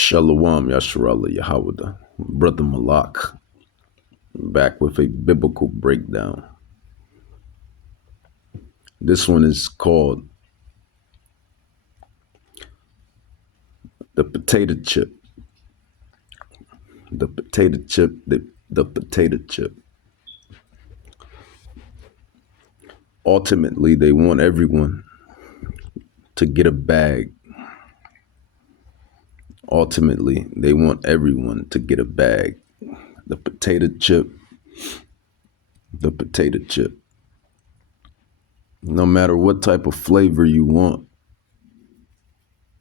Shalom Yasharallah Yahawada, Brother Malak, back with a biblical breakdown. This one is called the potato chip. The potato chip, the potato chip. Ultimately, they want everyone to get a bag. Ultimately, they want everyone to get a bag. The potato chip, the potato chip. No matter what type of flavor you want,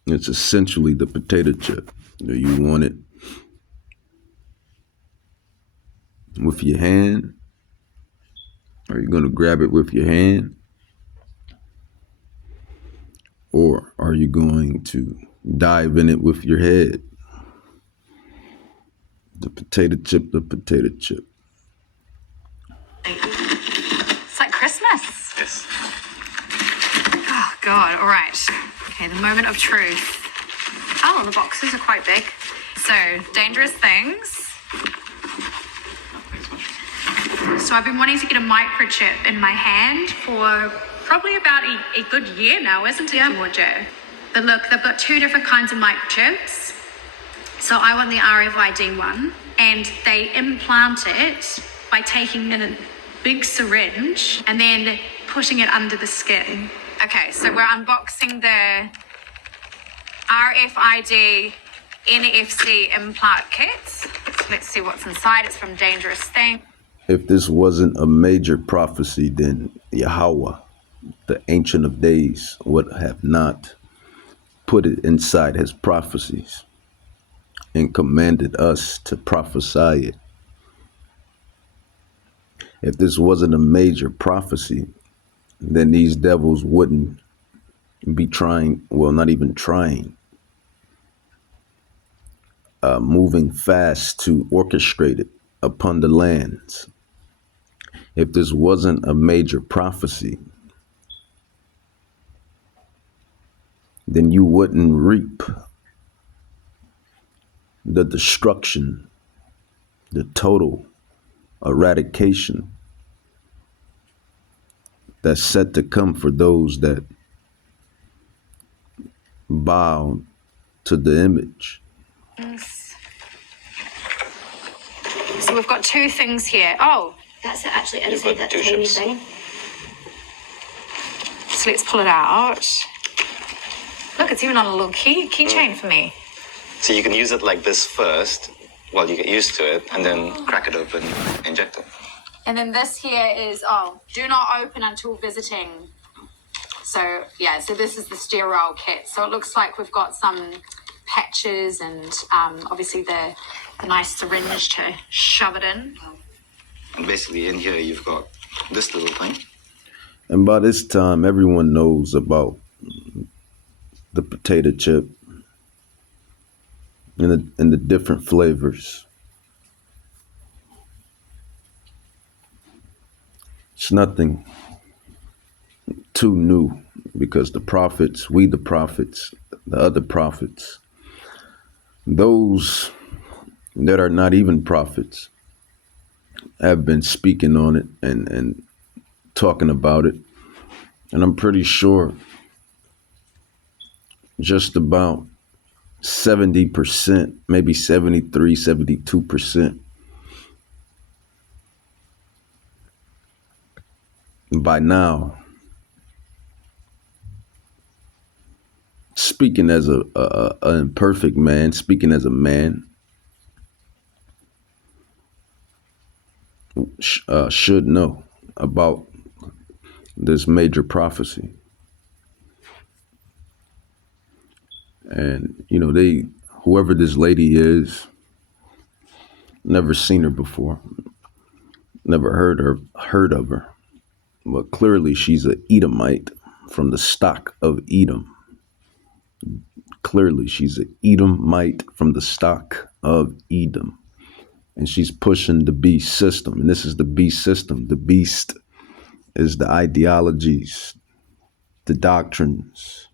it's essentially the potato chip. Do you want it with your hand? Are you going to grab it with your hand? Or are you going to dive in it with your head? The potato chip, the potato chip. It's like Christmas. Yes. Oh, God. All right. Okay, the moment of truth. Oh, the boxes are quite big. So, dangerous things. So I've been wanting to get a microchip in my hand for probably about a good year now, isn't it, Joe? But look, they've got two different kinds of microchips. So I want the RFID one, and they implant it by taking in a big syringe and then putting it under the skin. Okay, so we're unboxing the RFID NFC implant kits. So let's see what's inside. It's from Dangerous Thing. If this wasn't a major prophecy, then Yahweh, the Ancient of Days, would have not put it inside his prophecies and commanded us to prophesy it. If this wasn't a major prophecy, then these devils wouldn't be trying, well, not even trying, moving fast to orchestrate it upon the lands. If this wasn't a major prophecy, then you wouldn't reap the destruction, the total eradication that's set to come for those that bow to the image. So we've got two things here. Oh, That's it, actually. I You've say got that two tiny chips. thing. so let's pull it out. Look, it's even on a little keychain for me. So you can use it like this first while you get used to it, and then crack it open, inject it. And then this here is, do not open until visiting. So, yeah, so this is the sterile kit. So it looks like we've got some patches and obviously the nice syringe to shove it in. And basically in here you've got this little thing. And by this time, everyone knows about the potato chip and the different flavors. It's nothing too new because the prophets, the other prophets, those that are not even prophets have been speaking on it and talking about it. And I'm pretty sure just about 70%, maybe 73, 72% by now, speaking as an imperfect man, speaking as a man, should know about this major prophecy. And, you know, whoever this lady is, never seen her before, never heard of her, but clearly she's an Edomite from the stock of Edom. Clearly she's an Edomite from the stock of Edom. And she's pushing the beast system. And this is the beast system. The beast is the ideologies, the doctrines,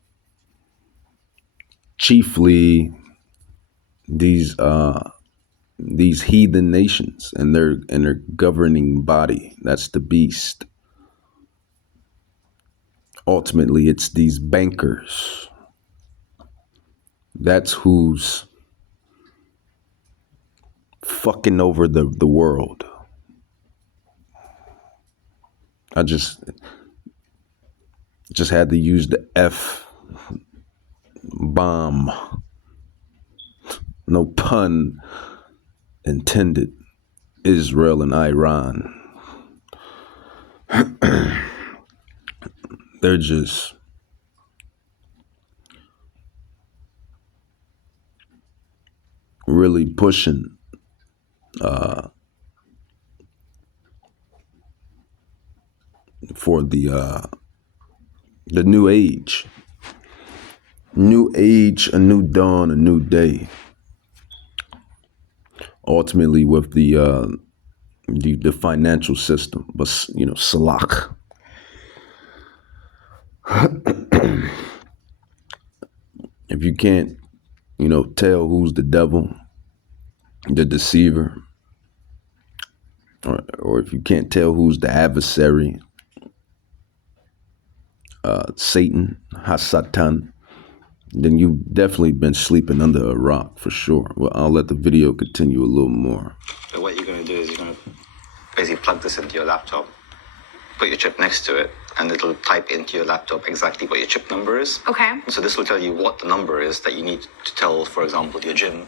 chiefly these heathen nations and their governing body. That's the beast. Ultimately, it's these bankers. That's who's fucking over the world. I just had to use the F bomb. No pun intended. Israel and Iran. They're just really pushing for the new age. New age, a new dawn, a new day. Ultimately with the financial system, but Salak. If you can't, tell who's the devil, the deceiver, or if you can't tell who's the adversary, Satan, Hasatan, then you've definitely been sleeping under a rock for sure. Well, I'll let the video continue a little more. So what you're going to do is you're going to basically plug this into your laptop, put your chip next to it, and it'll type into your laptop exactly what your chip number is. Okay. So this will tell you what the number is that you need to tell, for example, your gym.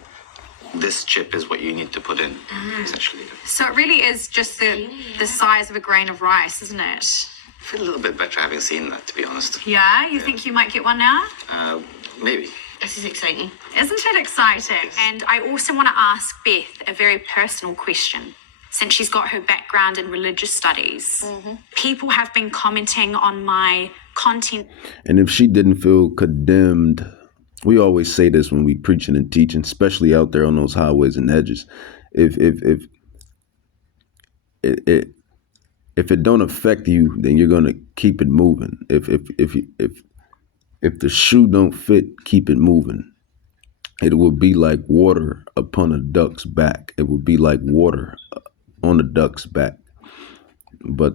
This chip is what you need to put in, essentially. So it really is just the size of a grain of rice, isn't it? I feel a little bit better having seen that, to be honest. Yeah? You think you might get one now? Maybe. This is exciting. Isn't it exciting? And I also want to ask Beth a very personal question. Since she's got her background in religious studies, people have been commenting on my content. And if she didn't feel condemned, we always say this when we preaching and teaching, especially out there on those highways and edges. If it don't affect you, then you're gonna keep it moving. If the shoe don't fit, keep it moving. It will be like water upon a duck's back. It will be like water on a duck's back. But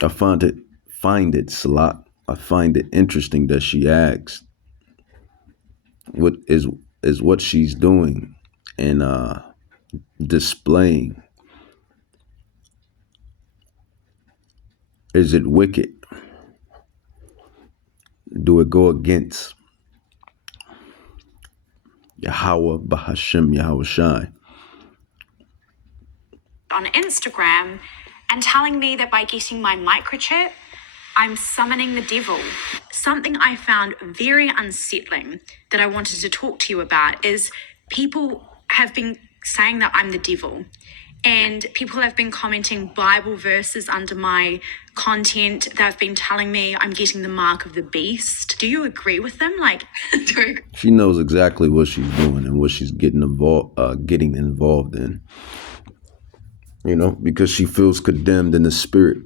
I find it, Salat. I find it interesting that she asks what is what she's doing and displaying. Is it wicked? Do it go against Yahweh Bahashim Yahweh Shai? On Instagram and telling me that by getting my microchip, I'm summoning the devil. Something I found very unsettling that I wanted to talk to you about is people have been saying that I'm the devil. And people have been commenting Bible verses under my content. They've been telling me I'm getting the mark of the beast. Do you agree with them? She knows exactly what she's doing and what she's getting involved in. Because she feels condemned in the spirit.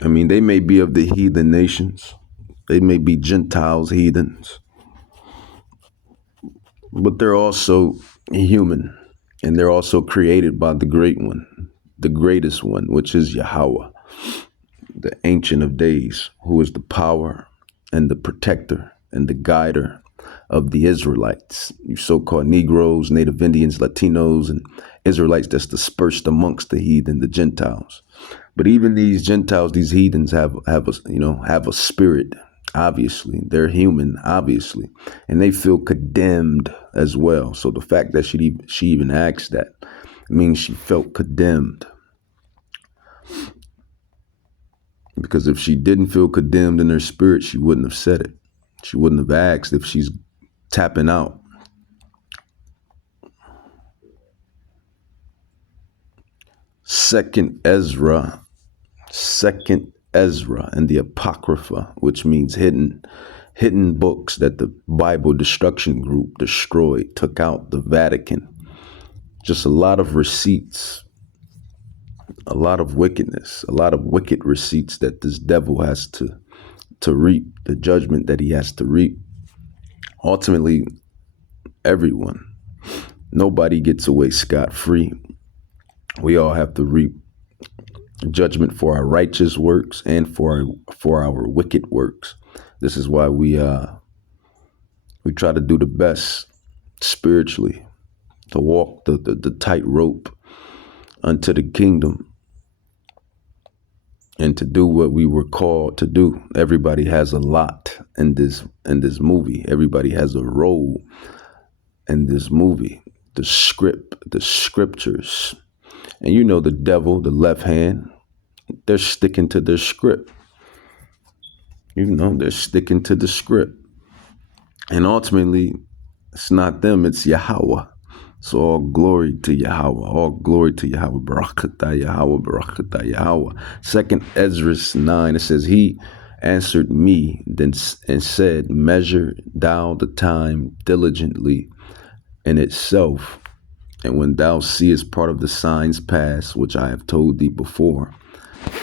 I mean, they may be of the heathen nations. They may be Gentiles, heathens. But they're also human. And they're also created by the great one, the greatest one, which is Yahweh, the Ancient of Days, who is the power and the protector and the guider of the Israelites. You so-called Negroes, Native Indians, Latinos, and Israelites that's dispersed amongst the heathen, the Gentiles. But even these Gentiles, these heathens have a spirit. Obviously, they're human, obviously, and they feel condemned as well. So the fact that she even asked that means she felt condemned. Because if she didn't feel condemned in her spirit, she wouldn't have said it. She wouldn't have asked if she's tapping out. Second Ezra and the Apocrypha, which means hidden books that the Bible Destruction Group destroyed, took out, the Vatican. Just a lot of receipts, a lot of wickedness, a lot of wicked receipts that this devil has to reap, the judgment that he has to reap. Ultimately, everyone. Nobody gets away scot-free. We all have to reap judgment for our righteous works and for our wicked works. This is why we try to do the best spiritually, to walk the tightrope unto the kingdom, and to do what we were called to do. Everybody has a lot in this movie. Everybody has a role in this movie. The script, the scriptures. And you know the devil, the left hand, they're sticking to their script. You know, they're sticking to the script. And ultimately, it's not them, it's Yahweh. So all glory to Yahweh. All glory to Yahweh. Barakatah Yahweh. Barakatah Yahweh. 2nd Ezra 9, it says, he answered me then and said, measure thou the time diligently in itself. And when thou seest part of the signs pass, which I have told thee before,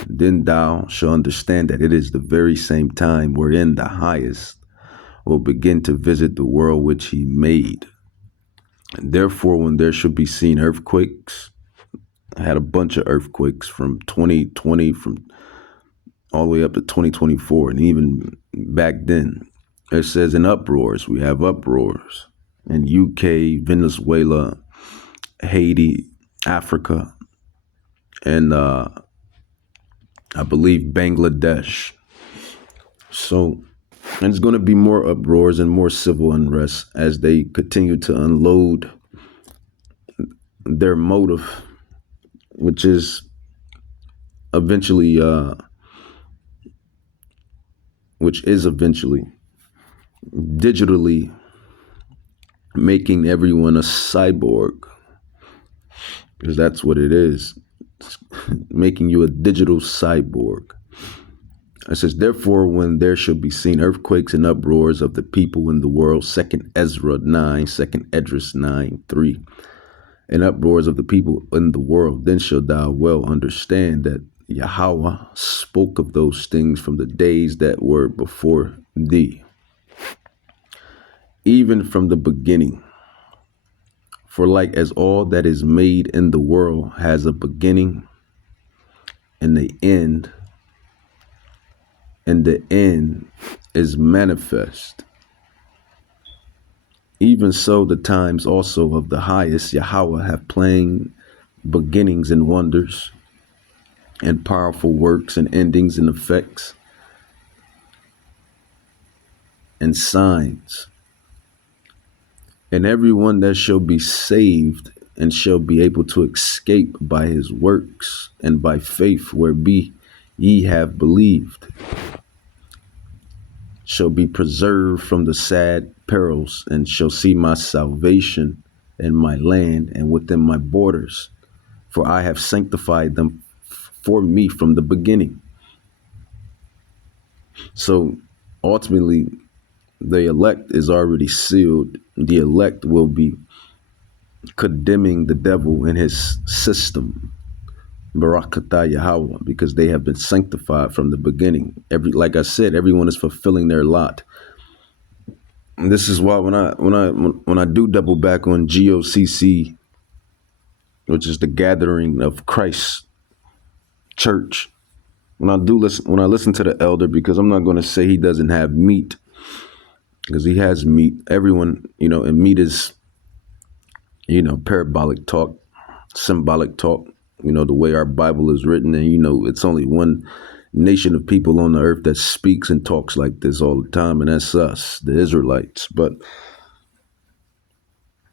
then thou shalt understand that it is the very same time wherein the highest will begin to visit the world which he made. And therefore, when there shall be seen earthquakes, I had a bunch of earthquakes from 2020, from all the way up to 2024, and even back then. It says in uproars, we have uproars in UK, Venezuela, Haiti, Africa, and I believe Bangladesh. So, and it's going to be more uproars and more civil unrest as they continue to unload their motive, which is eventually digitally making everyone a cyborg, because that's what it is. It's making you a digital cyborg. It says, therefore, when there shall be seen earthquakes and uproars of the people in the world, 2nd Ezra 9, 2nd Esdras 9, 3, and uproars of the people in the world, then shalt thou well understand that Yahweh spoke of those things from the days that were before thee, even from the beginning. For like as all that is made in the world has a beginning and the end is manifest, even so the times also of the highest Yahweh have plain beginnings and wonders, and powerful works and endings and effects and signs. And everyone that shall be saved and shall be able to escape by his works and by faith whereby ye have believed shall be preserved from the sad perils, and shall see my salvation in my land and within my borders, for I have sanctified them for me from the beginning. So ultimately, the elect is already sealed. The elect will be condemning the devil and his system, Barakatah Yahweh, because they have been sanctified from the beginning. Like I said, everyone is fulfilling their lot. And this is why when I do double back on GOCC, which is the gathering of Christ's church, when I listen to the elder, because I'm not going to say he doesn't have meat, because he has meat. Everyone, and meat is, parabolic talk, symbolic talk, the way our Bible is written. And, it's only one nation of people on the earth that speaks and talks like this all the time, and that's us, the Israelites. But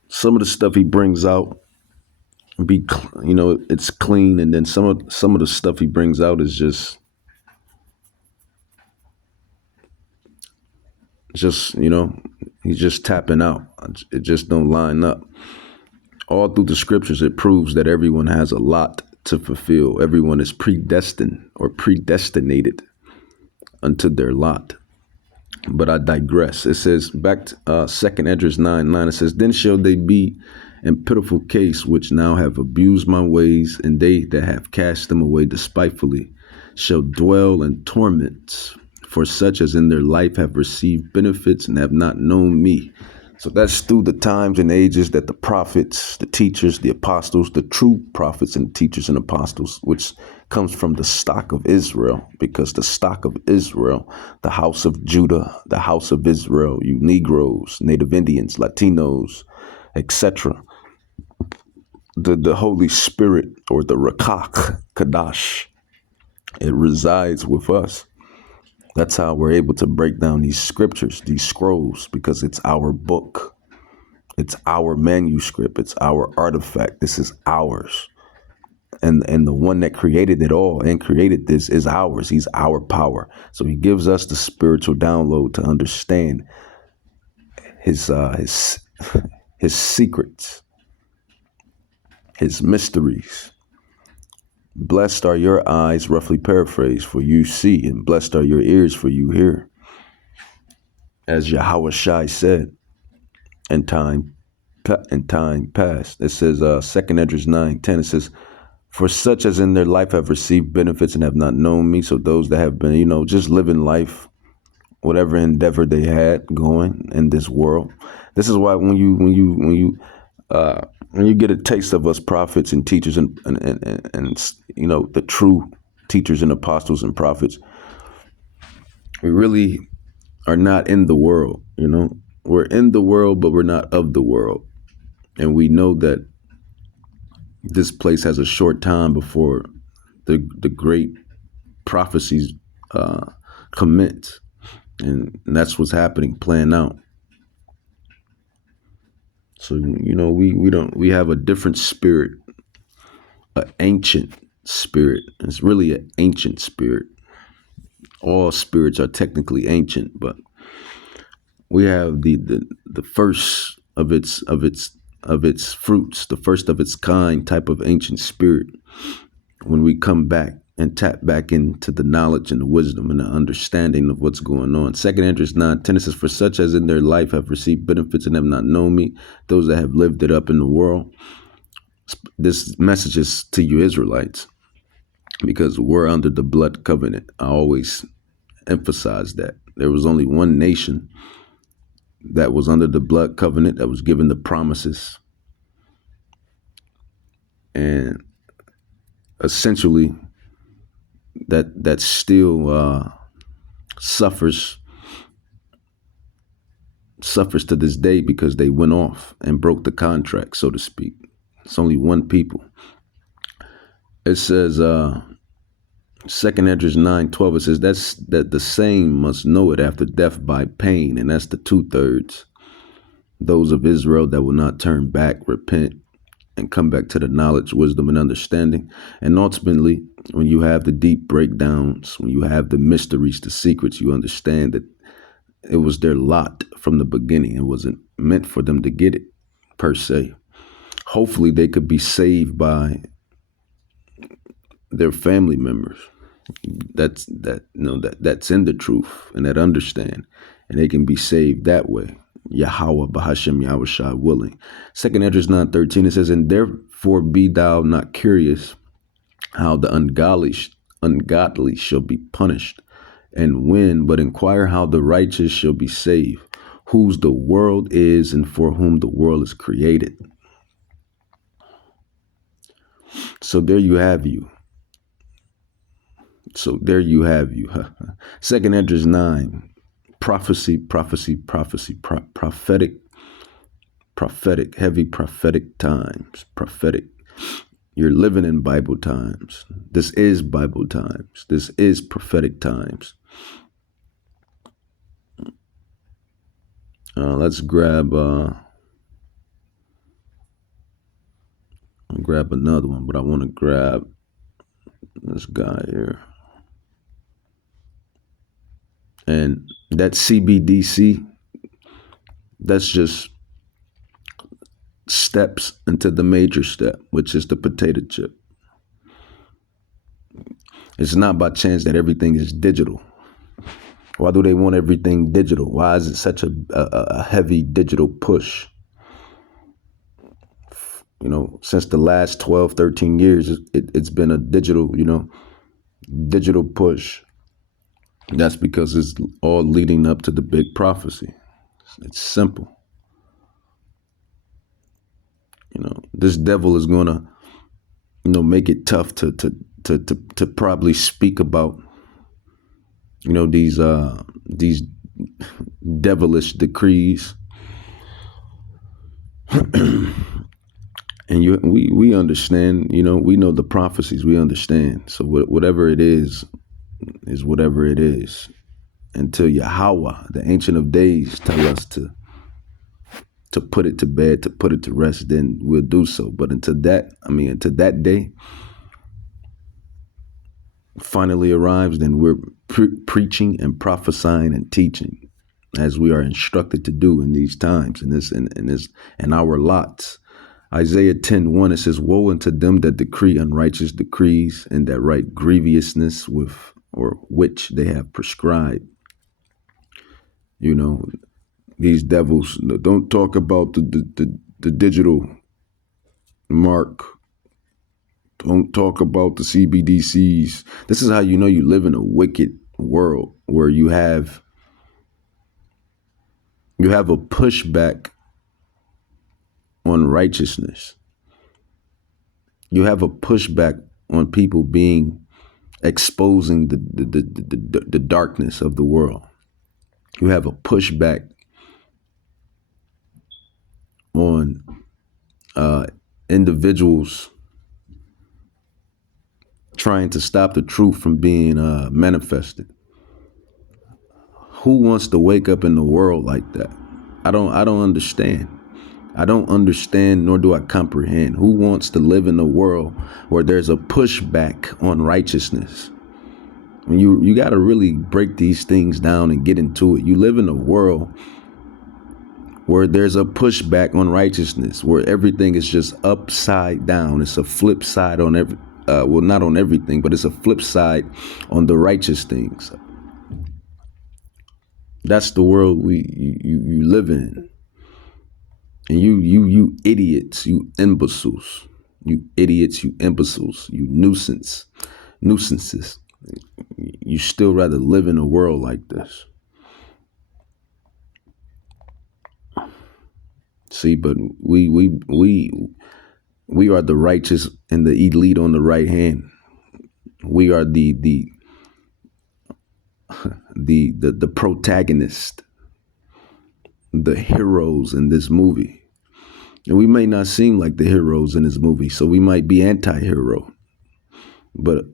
some of the stuff he brings out, it's clean, and then some of the stuff he brings out is just he's just tapping out. It just don't line up. All through the scriptures, it proves that everyone has a lot to fulfill. Everyone is predestined or predestinated unto their lot. But I digress. It says back to 2nd Esdras 9:9. It says, then shall they be in pitiful case which now have abused my ways, and they that have cast them away despitefully shall dwell in torments, for such as in their life have received benefits and have not known me. So that's through the times and ages that the prophets, the teachers, the apostles, the true prophets and teachers and apostles, which comes from the stock of Israel, because the stock of Israel, the house of Judah, the house of Israel, you Negroes, Native Indians, Latinos, etc. The Holy Spirit, or the Rakach Kadash, it resides with us. That's how we're able to break down these scriptures, these scrolls, because it's our book. It's our manuscript. It's our artifact. This is ours. And the one that created it all and created this is ours. He's our power. So he gives us the spiritual download to understand his his secrets, his mysteries. Blessed are your eyes, roughly paraphrased, for you see, and blessed are your ears, for you hear. As Yahweh Shai said in time past. It says 2nd Esdras 9:10. It says, for such as in their life have received benefits and have not known me. So those that have been, just living life, whatever endeavor they had going in this world. This is why when you get a taste of us prophets and teachers and the true teachers and apostles and prophets, we really are not in the world. We're in the world, but we're not of the world. And we know that this place has a short time before the great prophecies commence, and that's what's happening, playing out. So we have a different spirit, an ancient spirit. It's really an ancient spirit. All spirits are technically ancient, but we have the first of its fruits, the first of its kind type of ancient spirit. When we come back and tap back into the knowledge and the wisdom and the understanding of what's going on. 2nd Esdras 9:10 says, for such as in their life have received benefits and have not known me, those that have lived it up in the world. This message is to you Israelites, because we're under the blood covenant. I always emphasize that. There was only one nation that was under the blood covenant, that was given the promises. And essentially, that still suffers to this day, because they went off and broke the contract, so to speak. It's only one people. It says 2nd Esdras 9:12. It says that the same must know it after death by pain, and that's the 2/3. Those of Israel that will not turn back, repent, and come back to the knowledge, wisdom, and understanding. And ultimately, when you have the deep breakdowns, when you have the mysteries, the secrets, you understand that it was their lot from the beginning. It wasn't meant for them to get it, per se. Hopefully, they could be saved by their family members. That's in the truth and that understand, and they can be saved that way. Yahweh Bahashem Yahweh Shai willing. 2nd Esdras 9:13, it says, and therefore be thou not curious how the ungodly shall be punished, and when, but inquire how the righteous shall be saved, whose the world is and for whom the world is created. So there you have you. 2nd Esdras 9. Prophecy, prophetic, heavy prophetic times, prophetic. You're living in Bible times. This is Bible times. This is prophetic times. Let's grab another one, but I want to grab this guy here. And that CBDC, that's just steps into the major step, which is the potato chip. It's not by chance that everything is digital. Why do they want everything digital? Why is it such a heavy digital push? Since the last 12, 13 years, it's been a digital push. That's because it's all leading up to the big prophecy. It's simple. This devil is gonna, make it tough to probably speak about, these devilish decrees. And we understand, we know the prophecies, we understand. So whatever it is whatever it is. Until Yahweh, the Ancient of Days, tell us to put it to bed, to put it to rest, then we'll do so. But until that day finally arrives, then we're preaching and prophesying and teaching, as we are instructed to do in these times, in our lots. Isaiah 10:1, it says, "Woe unto them that decree unrighteous decrees, and that write grievousness with or which they have prescribed." These devils don't talk about the digital mark. Don't talk about the CBDCs. This is how you know you live in a wicked world, where you have a pushback on righteousness. You have a pushback on people exposing the darkness of the world. You have a pushback on individuals trying to stop the truth from being manifested. Who wants to wake up in the world like that? I don't understand. I don't understand, nor do I comprehend. Who wants to live in a world where there's a pushback on righteousness? You got to really break these things down and get into it. You live in a world where there's a pushback on righteousness, where everything is just upside down. It's a flip side on not on everything, but it's a flip side on the righteous things. That's the world you live in. And you idiots, you imbeciles, you nuisances. You still rather live in a world like this. See, but we are the righteous and the elite on the right hand. We are the protagonist, the heroes in this movie. And we may not seem like the heroes in this movie, so we might be anti-hero. But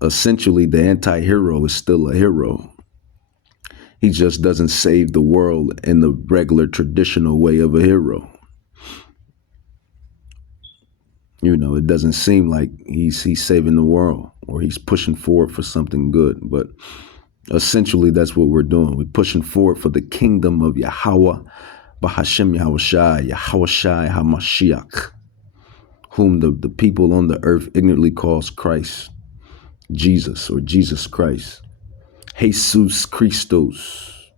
essentially, the anti-hero is still a hero. He just doesn't save the world in the regular traditional way of a hero. It doesn't seem like he's saving the world, or he's pushing forward for something good. But essentially, that's what we're doing. We're pushing forward for the kingdom of Yahweh, Bahashem Yahushai, Yahushai HaMashiach, whom the people on the earth ignorantly calls Christ, Jesus, or Jesus Christ, Jesus Christos.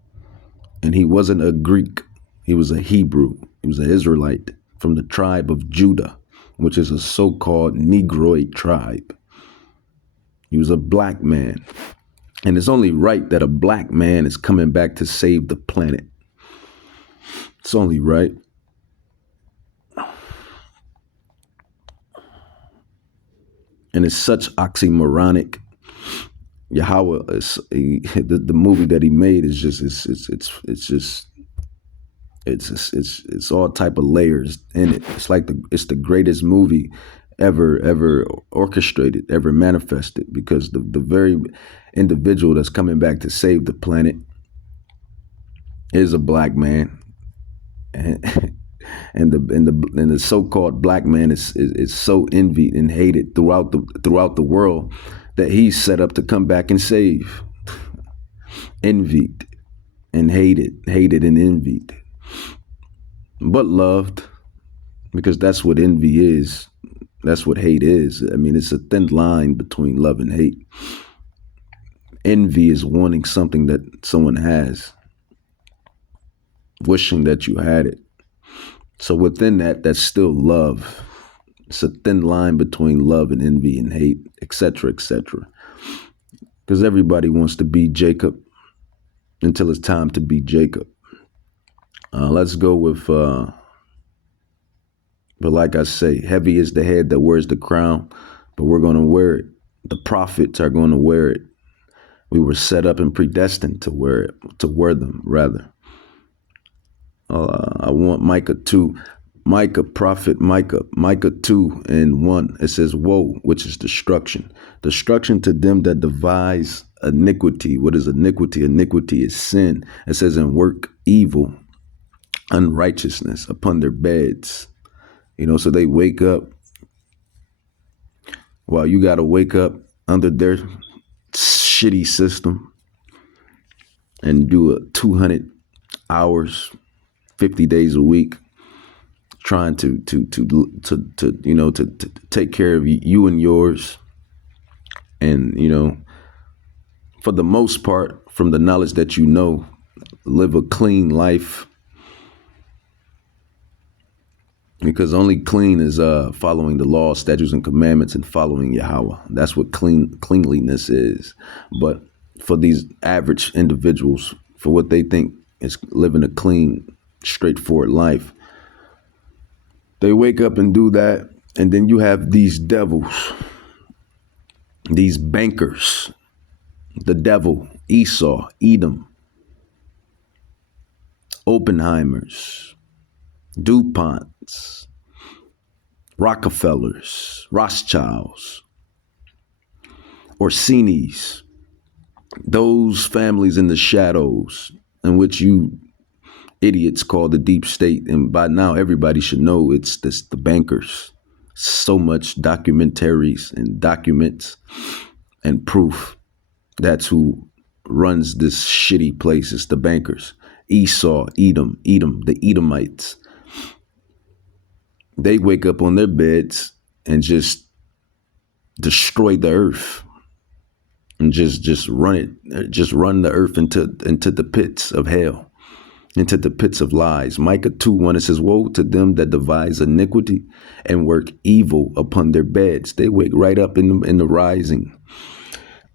And he wasn't a Greek. He was a Hebrew. He was an Israelite from the tribe of Judah, which is a so-called Negroid tribe. He was a black man. And it's only right that a black man is coming back to save the planet. It's only right. And it's such oxymoronic. Yahweh is the movie that he made is just it's all type of layers in it. It's like it's the greatest movie ever orchestrated, ever manifested, because the very individual that's coming back to save the planet is a black man. And the so-called black man is so envied and hated throughout the world that he's set up to come back and save. Envied and hated and envied, but loved, because that's what envy is. That's what hate is. I mean, it's a thin line between love and hate. Envy is wanting something that someone has, wishing that you had it. So within that's still love. It's a thin line between love and envy and hate, etc., etc. Because everybody wants to be Jacob until it's time to be Jacob. Let's go with But like I say, heavy is the head that wears the crown, but we're going to wear it. The prophets are going to wear it. We were set up and predestined to wear it, to wear them, rather. I want Micah 2. Micah 2 and 1. It says, woe, which is destruction. Destruction to them that devise iniquity. What is iniquity? Iniquity is sin. It says, and work evil, unrighteousness upon their beds. So they wake up. Well, you got to wake up under their shitty system and do 200 hours, 50 days a week, trying to take care of you and yours. And, for the most part, from the knowledge that live a clean life. Because only clean is following the law, statutes, and commandments and following Yahweh. That's what cleanliness is. But for these average individuals, for what they think is living a clean, straightforward life, they wake up and do that. And then you have these devils, these bankers, the devil, Esau, Edom, Oppenheimers, DuPonts, Rockefellers, Rothschilds, Orsini's, those families in the shadows in which you idiots call the deep state. And by now, everybody should know it's the bankers. So much documentaries and documents and proof. That's who runs this shitty place. It's the bankers. Esau, Edom, the Edomites. They wake up on their beds and just destroy the earth and just run the earth into the pits of hell, into the pits of lies. Micah 2:1, it says, woe to them that devise iniquity and work evil upon their beds. They wake right up in the rising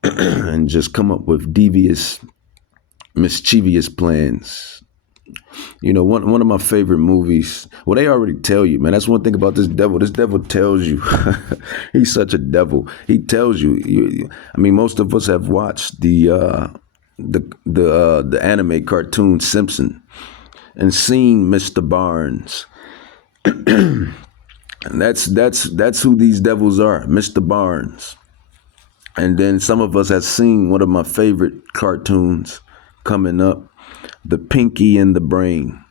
and just come up with devious, mischievous plans. One of my favorite movies. Well, they already tell you, man. That's one thing about this devil. This devil tells you. He's such a devil. He tells you. Most of us have watched the anime cartoon Simpson and seen Mr. Barnes. And that's who these devils are, Mr. Barnes. And then some of us have seen one of my favorite cartoons coming up, The Pinky and the Brain.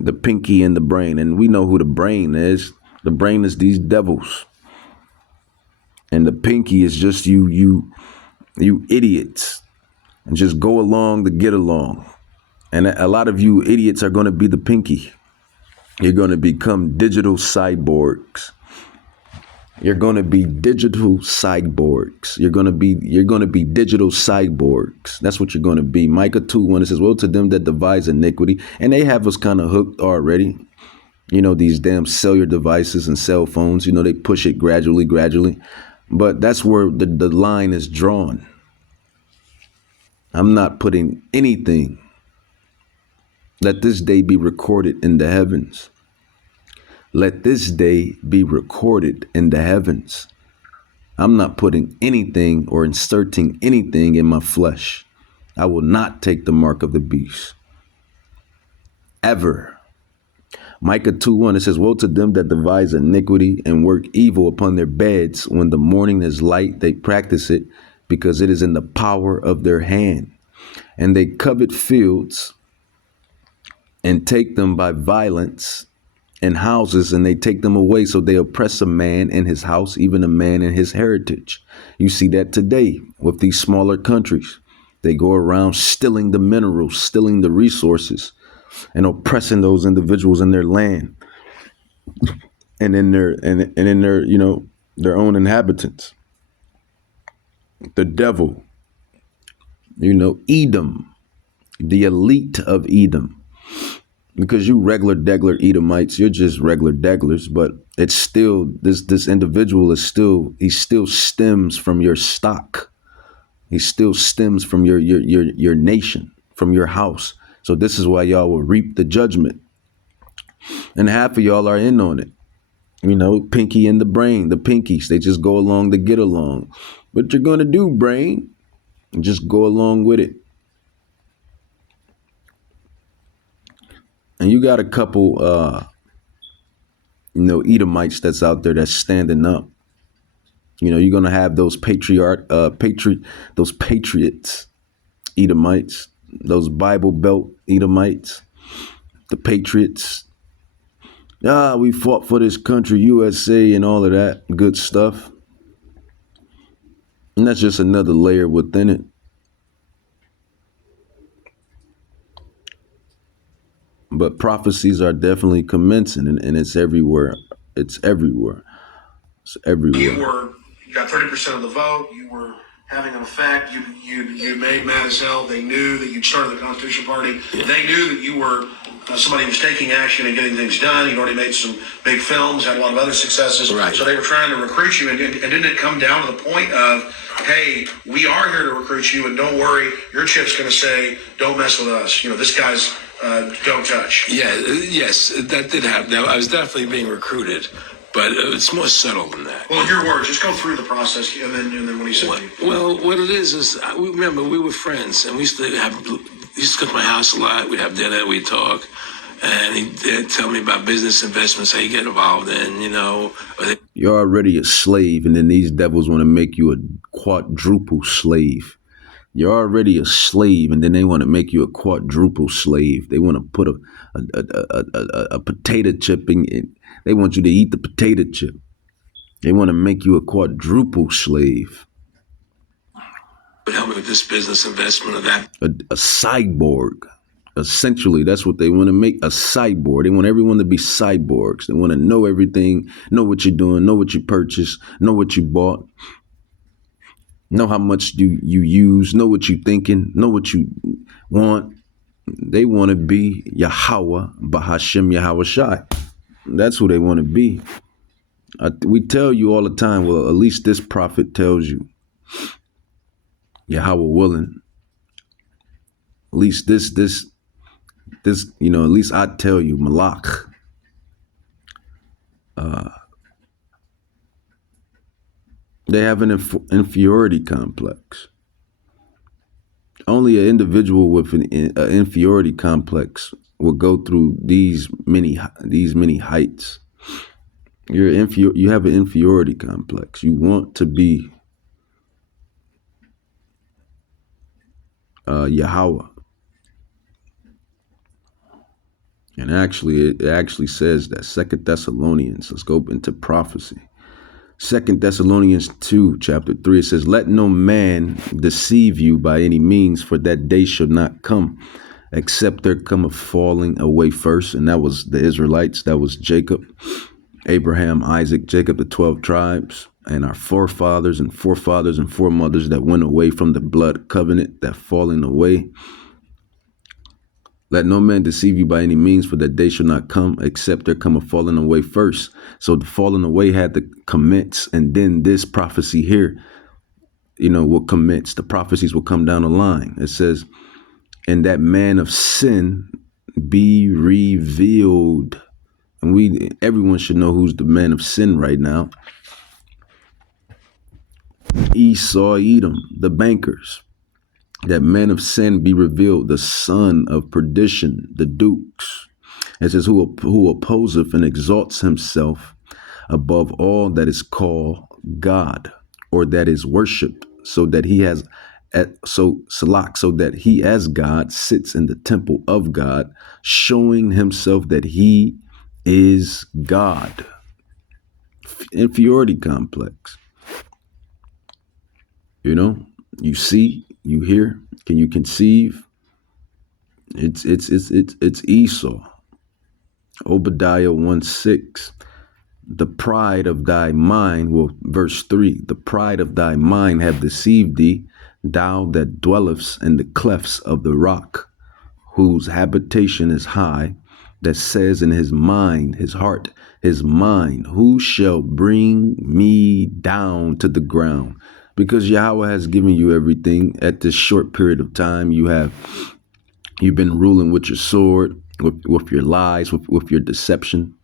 The Pinky and the Brain. And we know who the brain is. The brain is these devils. And the pinky is just you idiots. And just go along to get along. And a lot of you idiots are going to be the pinky. You're going to become digital cyborgs. You're going to be digital cyborgs. You're going to be digital cyborgs. That's what you're going to be. Micah 2:1, it says, woe to them that devise iniquity. And they have us kind of hooked already. These damn cellular devices and cell phones, they push it gradually. But that's where the line is drawn. I'm not putting anything. Let this day be recorded in the heavens. Let this day be recorded in the heavens. I'm not putting anything or inserting anything in my flesh. I will not take the mark of the beast. Ever. Micah 2:1, it says, woe to them that devise iniquity and work evil upon their beds. When the morning is light, they practice it because it is in the power of their hand. And they covet fields and take them by violence, and houses, and they take them away. So they oppress a man in his house, even a man in his heritage. You see that today with these smaller countries. They go around stealing the minerals, stealing the resources, and oppressing those individuals in their land and in their their own inhabitants. The devil, Edom, the elite of Edom. Because you regular degler Edomites, you're just regular deglers, but it's still this individual he still stems from your stock. He still stems from your nation, from your house. So this is why y'all will reap the judgment. And half of y'all are in on it. Pinky and the brain, the pinkies, they just go along to get along. What you're going to do, brain? Just go along with it. And you got a couple, Edomites that's out there that's standing up. You're going to have those those patriots, Edomites, those Bible Belt Edomites, the patriots. We fought for this country, USA, and all of that good stuff. And that's just another layer within it. But prophecies are definitely commencing, and it's everywhere. It's everywhere. It's everywhere. You got 30% of the vote. You were having an effect. You made mad as hell. They knew that you'd started the Constitution Party. Yeah. They knew that you were somebody who was taking action and getting things done. You'd already made some big films, had a lot of other successes. Right. So they were trying to recruit you. And didn't it come down to the point of, hey, we are here to recruit you, and don't worry, your chip's going to say, don't mess with us. This guy's don't touch. Yeah, yes, that did happen. Now, I was definitely being recruited, but it's more subtle than that. Well, your words, just go through the process, and then when he said, well, what it is remember we were friends, and we used to come to my house a lot. We'd have dinner, we'd talk, and he'd tell me about business investments, how you get involved in, You're already a slave, and then these devils want to make you a quadruple slave. You're already a slave, and then they want to make you a quadruple slave. They want to put a potato chip in it. They want you to eat the potato chip. They want to make you a quadruple slave. Help me with this business investment or that. A cyborg. Essentially, that's what they want to make, a cyborg. They want everyone to be cyborgs. They want to know everything, know what you're doing, know what you purchased, know what you bought. Know how much you use, know what you're thinking, know what you want. They want to be Yahweh, Bahashim Yahweh Shai. That's who they want to be. We tell you all the time, well, at least this prophet tells you, Yahweh willing. At least this, at least I tell you, Malach. They have an inferiority complex. Only an individual with an inferiority complex will go through these many heights. You have an inferiority complex. You want to be Yahweh. And it actually says that 2 Thessalonians, let's go into prophecy. 2 Thessalonians 2, chapter 3, it says, let no man deceive you by any means, for that day shall not come, except there come a falling away first. And that was the Israelites. That was Jacob, Abraham, Isaac, Jacob, the 12 tribes, and our forefathers and foremothers that went away from the blood covenant, that falling away. Let no man deceive you by any means, for that day shall not come, except there come a falling away first. So the falling away had to commence, and then this prophecy here, will commence. The prophecies will come down the line. It says, and that man of sin be revealed. And everyone should know who's the man of sin right now. Esau, Edom, the bankers. That man of sin be revealed, the son of perdition, the dukes. It says, who opposeth and exalts himself above all that is called God, or that is worshipped, so that he as God sits in the temple of God, showing himself that he is God. Inferiority complex. You see, you hear, can you conceive? It's Esau. Obadiah 1:6. The pride of thy mind, verse 3, the pride of thy mind have deceived thee, thou that dwellest in the clefts of the rock, whose habitation is high, that says in his mind, his heart, his mind, who shall bring me down to the ground? Because Yahweh has given you everything at this short period of time. You've been ruling with your sword, with your lies, with your deception.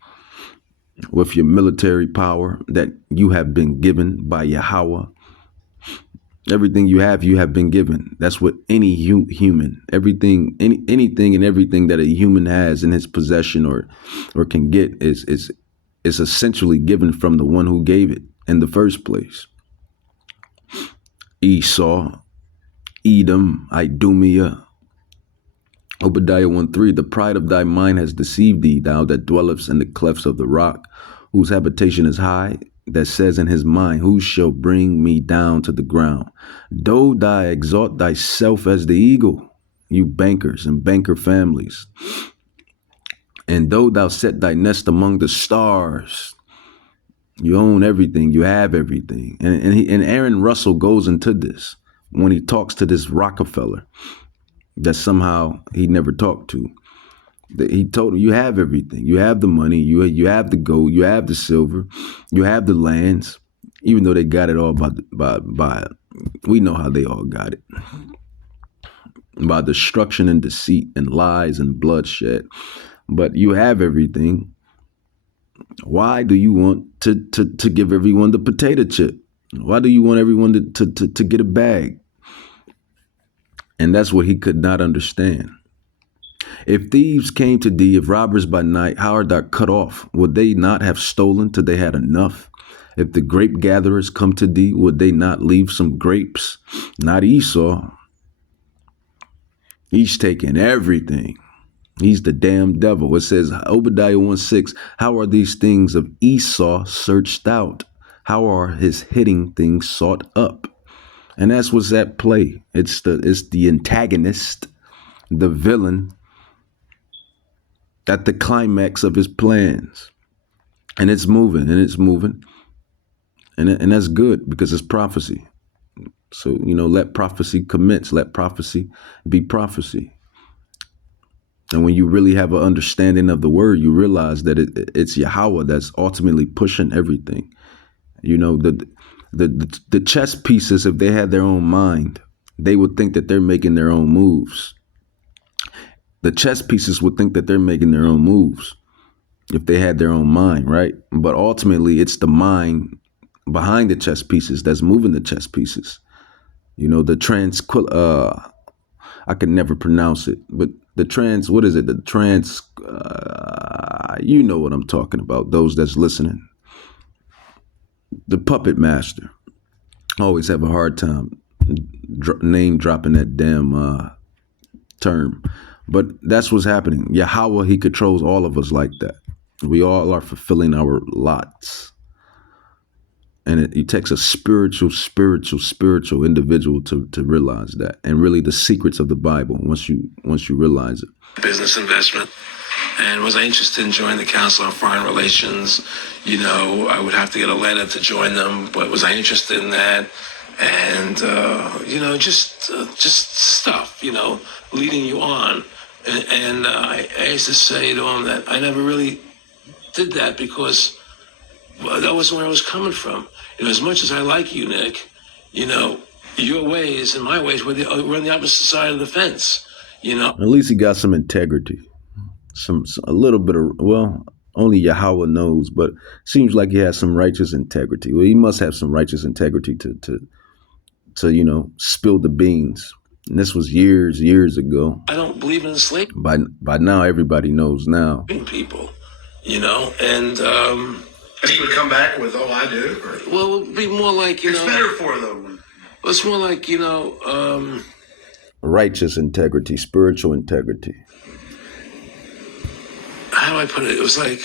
with your military power that you have been given by Yahweh. Everything you have been given. That's what any human, anything and everything that a human has in his possession or can get is essentially given from the one who gave it in the first place. Esau, Edom, Idumea. Obadiah 1:3, the pride of thy mind has deceived thee, thou that dwellest in the clefts of the rock, whose habitation is high, that says in his mind, who shall bring me down to the ground? Though thou exalt thyself as the eagle, you bankers and banker families, and though thou set thy nest among the stars, you own everything, you have everything. And Aaron Russell goes into this when he talks to this Rockefeller that somehow he never talked to. He told him, you have everything. You have the money. You have the gold. You have the silver. You have the lands. Even though they got it all by we know how they all got it. By destruction and deceit and lies and bloodshed. But you have everything. Why do you want to give everyone the potato chip? Why do you want everyone to get a bag? And that's what he could not understand. If thieves came to thee, if robbers by night, how art thou cut off? Would they not have stolen till they had enough? If the grape gatherers come to thee, would they not leave some grapes? Not Esau. He's taking everything. He's the damn devil. It says, Obadiah 1:6, how are these things of Esau searched out? How are his hidden things sought up? And that's what's at play. It's the antagonist, the villain, at the climax of his plans. And it's moving, and it's moving. And that's good because it's prophecy. So, let prophecy commence. Let prophecy be prophecy. And when you really have an understanding of the word, you realize that it's Yahweh that's ultimately pushing everything. The chess pieces, if they had their own mind, they would think that they're making their own moves. The chess pieces would think that they're making their own moves if they had their own mind, right? But ultimately, it's the mind behind the chess pieces that's moving the chess pieces. I can never pronounce it, but what is it? You know what I'm talking about, those that's listening. The puppet master. I always have a hard time name dropping that damn term. But that's what's happening. Yahweh, he controls all of us like that. We all are fulfilling our lots. And it takes a spiritual individual to realize that. And really the secrets of the Bible, once you realize it. Business investment. And was I interested in joining the Council on Foreign Relations? I would have to get a letter to join them, but was I interested in that? And, just stuff, leading you on. And I used to say to him that I never really did that because that wasn't where I was coming from. As much as I like you, Nick, your ways and my ways we're on the opposite side of the fence, At least he got some integrity. A little bit of, only Yahweh knows, but seems like he has some righteous integrity. Well, he must have some righteous integrity to spill the beans. And this was years ago. I don't believe in slavery. By now, everybody knows now. People, and And he would come back with, "Oh, I do." Or, well, it would be more like it's better for them. It's more like righteous integrity, spiritual integrity. How do I put it? It was like,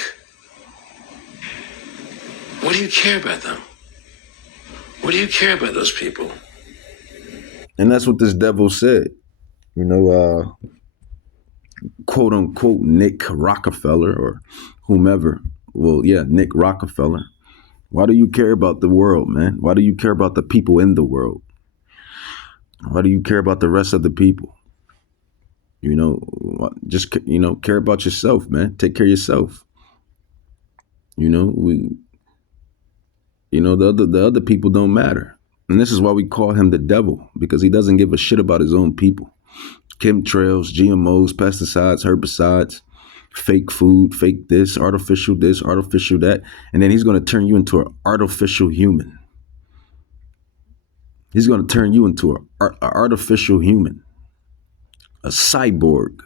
what do you care about them? What do you care about those people? And that's what this devil said. Quote unquote Nick Rockefeller or whomever. Well, yeah, Nick Rockefeller. Why do you care about the world, man? Why do you care about the people in the world? Why do you care about the rest of the people? Just, care about yourself, man. Take care of yourself. The other people don't matter. And this is why we call him the devil, because he doesn't give a shit about his own people. Chemtrails, GMOs, pesticides, herbicides, fake food, fake this, artificial that. And then he's going to turn you into an artificial human. He's going to turn you into an artificial human, a cyborg.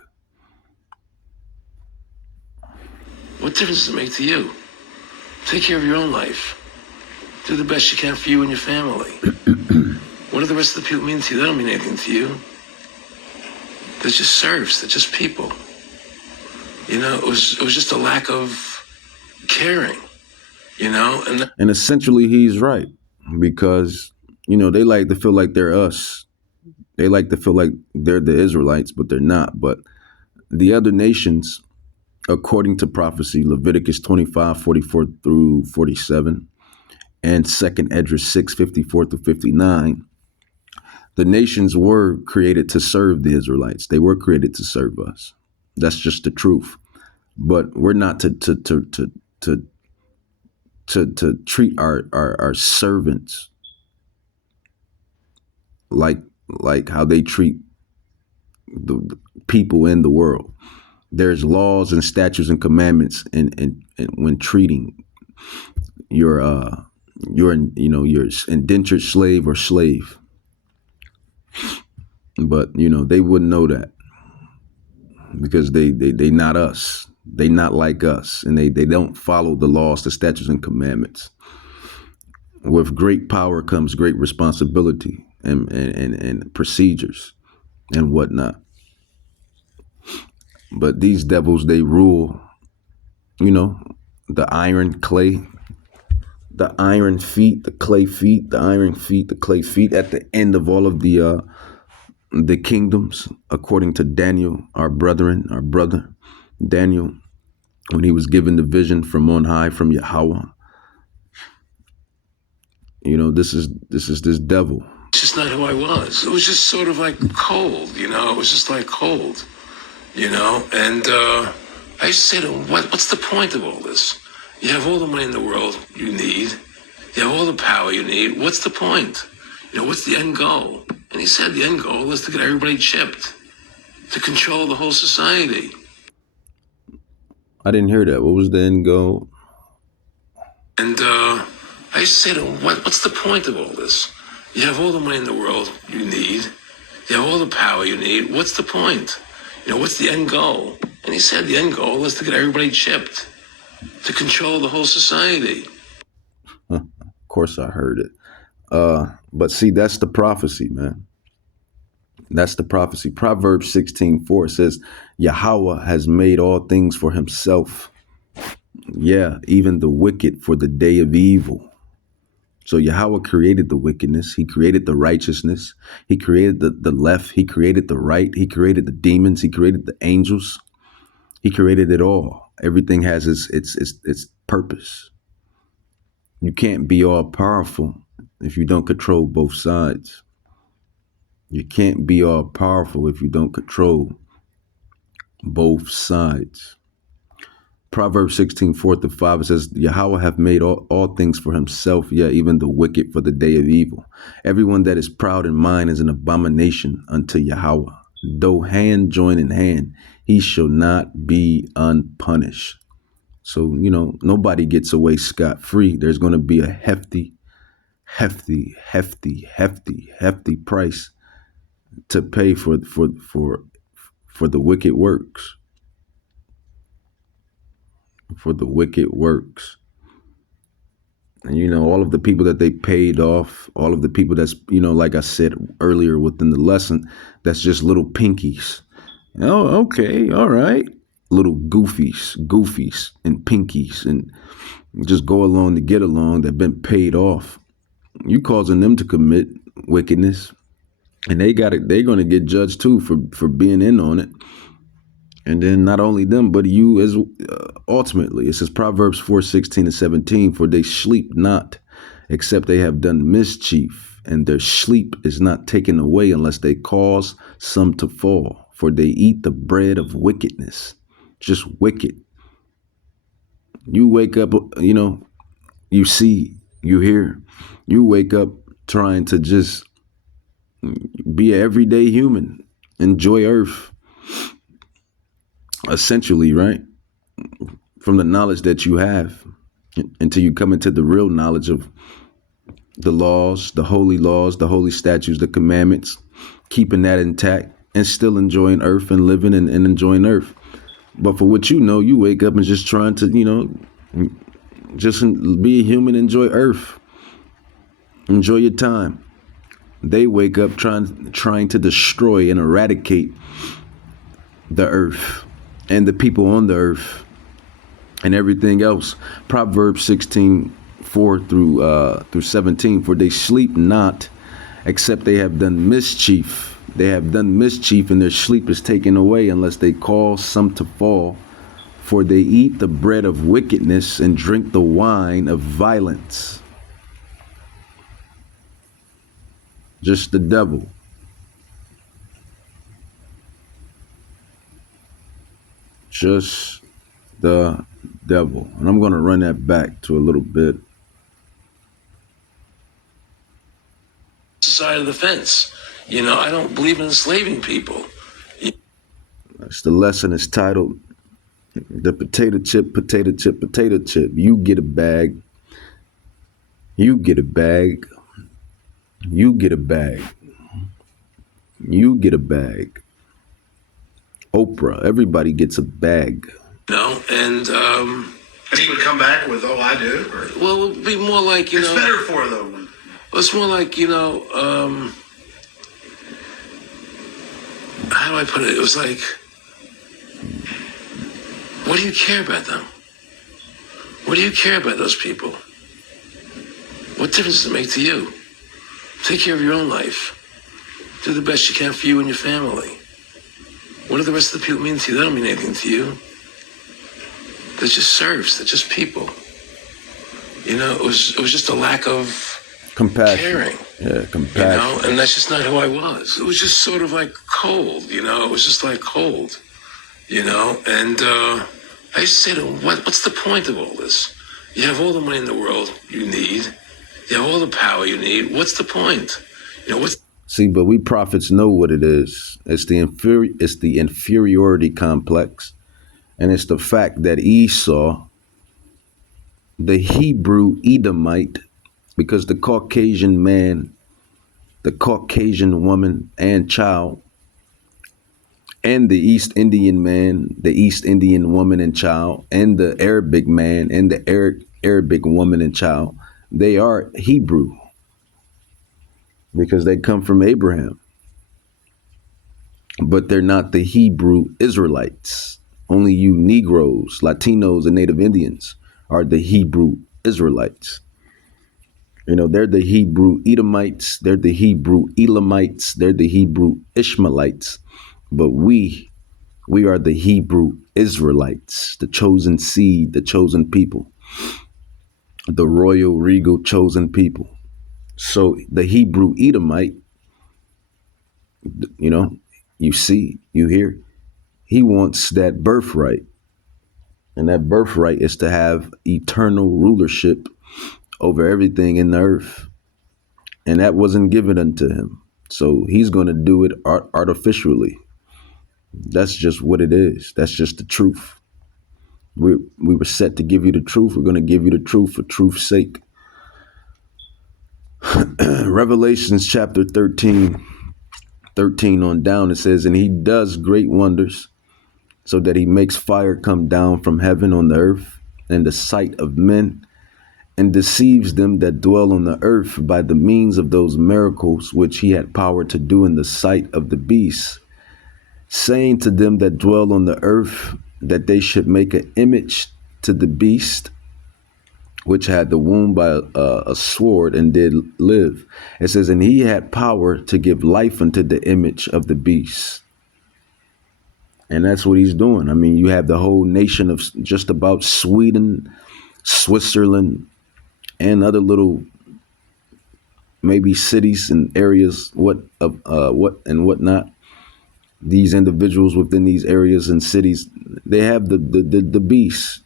What difference does it make to you? Take care of your own life. Do the best you can for you and your family. What do the rest of the people mean to you? They don't mean anything to you. They're just serfs. They're just people. It was just a lack of caring. And essentially, he's right, because they like to feel like they're us. They like to feel like they're the Israelites, but they're not. But the other nations, according to prophecy, Leviticus 25:44 through 47, and 2nd Esdras 6:54 through 59, the nations were created to serve the Israelites. They were created to serve us. That's just the truth. But we're not to treat our servants like how they treat the people in the world. There's laws and statutes and commandments in when treating your indentured slave or slave. But they wouldn't know that, because they not us. They not like us, and they don't follow the laws, the statutes and commandments. With great power comes great responsibility and procedures and whatnot. But these devils, they rule, the iron clay, the iron feet, the clay feet, the iron feet, the clay feet at the end of all of the kingdoms, according to Daniel, our brother Daniel, when he was given the vision from on high from Yahweh. This is this devil. It's just not who I was. It was just sort of like cold, It was just like cold, And I used to say to him, what's the point of all this? You have all the money in the world you need. You have all the power you need. What's the point? What's the end goal? And he said the end goal is to get everybody chipped, to control the whole society. I didn't hear that. What was the end goal? And I used to say to him, what's the point of all this? You have all the money in the world you need. You have all the power you need. What's the point? What's the end goal? And he said the end goal is to get everybody chipped, to control the whole society. Of course I heard it. But see, that's the prophecy, man. That's the prophecy. Proverbs 16:4 says, Yahweh has made all things for himself. Yeah, even the wicked for the day of evil. So Yahweh created the wickedness. He created the righteousness. He created the left. He created the right. He created the demons. He created the angels. He created it all. Everything has its purpose. You can't be all powerful if you don't control both sides. You can't be all powerful if you don't control both sides. Proverbs 16:4-5, it says, Yahweh hath made all things for himself, yeah, even the wicked for the day of evil. Everyone that is proud in mind is an abomination unto Yahweh. Though hand join in hand, he shall not be unpunished. So, nobody gets away scot-free. There's going to be a hefty price to pay for the wicked works. For the wicked works. And all of the people that they paid off, all of the people that's, like I said earlier within the lesson, that's just little pinkies. Oh, okay, all right. Little goofies and pinkies, and just go along to get along, that been paid off. You causing them to commit wickedness, and they're going to get judged too for being in on it. And then not only them, but you as ultimately. It says Proverbs 4:16-17, for they sleep not, except they have done mischief, and their sleep is not taken away unless they cause some to fall. For they eat the bread of wickedness. Just wicked. You wake up, you see, you hear. You wake up trying to just be an everyday human. Enjoy earth. Essentially, right? from the knowledge that you have until you come into the real knowledge of the laws, the holy statutes, the commandments, keeping that intact and still enjoying earth and living and enjoying earth. But for what you know, you wake up and just trying to, just be a human, enjoy earth, enjoy your time. They wake up trying to destroy and eradicate the earth and the people on the earth and everything else. Proverbs 16:4 through 17. For they sleep not, except they have done mischief. They have done mischief, and their sleep is taken away, unless they cause some to fall. For they eat the bread of wickedness and drink the wine of violence. Just the devil. Just the devil. And I'm going to run that back to a little bit. Side of the fence. I don't believe in enslaving people. That's the lesson. Is titled The Potato Chip, Potato Chip, Potato Chip. You get a bag. You get a bag. You get a bag. You get a bag. Oprah, everybody gets a bag. And And he would come back with, "Oh, I do." Or, well, it would be more like, it's better for though. it's more like, how do I put it? It was like, what do you care about them? What do you care about those people? What difference does it make to you? Take care of your own life. Do the best you can for you and your family. What do the rest of the people mean to you? They don't mean anything to you. They're just serfs. They're just people. It was just a lack of Compassion. caring. Yeah, compassion. And that's just not who I was. It was just sort of like cold, it was just like cold, and I used to say to him, what's the point of all this? You have all the money in the world you need. You have all the power you need. What's the point? See, but we prophets know what it is. It's the inferiority complex. And it's the fact that Esau, the Hebrew Edomite, because the Caucasian man, the Caucasian woman and child, and the East Indian man, the East Indian woman and child, and the Arabic man and the Arabic woman and child, they are Hebrew because they come from Abraham. But they're not the Hebrew Israelites. Only you Negroes, Latinos, and Native Indians are the Hebrew Israelites. They're the Hebrew Edomites. They're the Hebrew Elamites. They're the Hebrew Ishmaelites. But we are the Hebrew Israelites, the chosen seed, the chosen people, the royal, regal, chosen people. So the Hebrew Edomite, you see, you hear, he wants that birthright. And that birthright is to have eternal rulership over everything in the earth. And that wasn't given unto him. So he's going to do it artificially. That's just what it is. That's just the truth. We were set to give you the truth. We're going to give you the truth for truth's sake. Revelations chapter 13 on down, it says, and he does great wonders, so that he makes fire come down from heaven on the earth in the sight of men, and deceives them that dwell on the earth by the means of those miracles which he had power to do in the sight of the beast, saying to them that dwell on the earth that they should make an image to the beast, which had the wound by a sword and did live. It says, and he had power to give life unto the image of the beast. And that's what he's doing. I mean, you have the whole nation of just about Sweden, Switzerland, and other little maybe cities and areas, what and whatnot. These individuals within these areas and cities, they have the beast,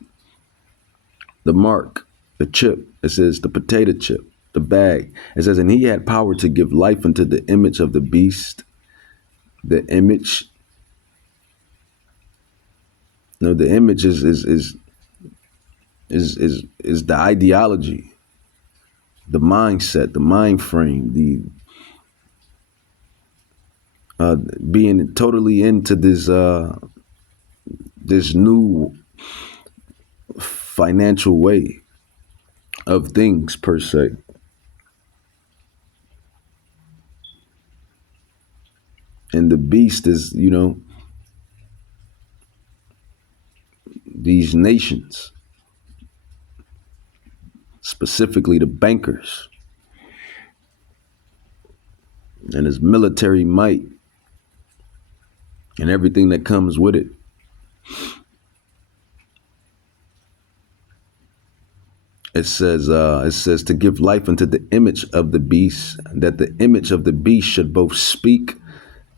the mark, the chip. It says the potato chip, the bag. It says, and he had power to give life unto the image of the beast, the image You know, the image is the ideology, the mindset, the mind frame, the being totally into this new financial way of things per se. And the beast is, you know, these nations, specifically the bankers and his military might and everything that comes with it. It says to give life unto the image of the beast, that the image of the beast should both speak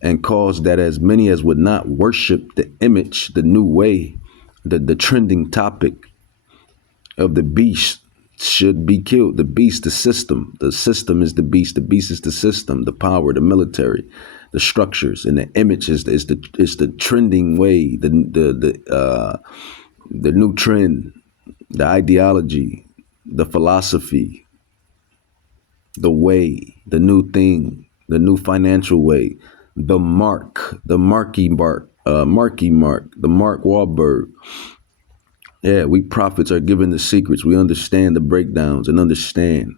and cause that as many as would not worship the image, the new way, the trending topic of the beast should be killed. The beast, the system. The system is the beast. The beast is the system, the power, the military, the structures, and the image is the trending way, the new trend, the ideology, the philosophy, the way, the new thing, the new financial way, the mark, the Marky Mark, the Mark Wahlberg. Yeah, we prophets are given the secrets. We understand the breakdowns and understand.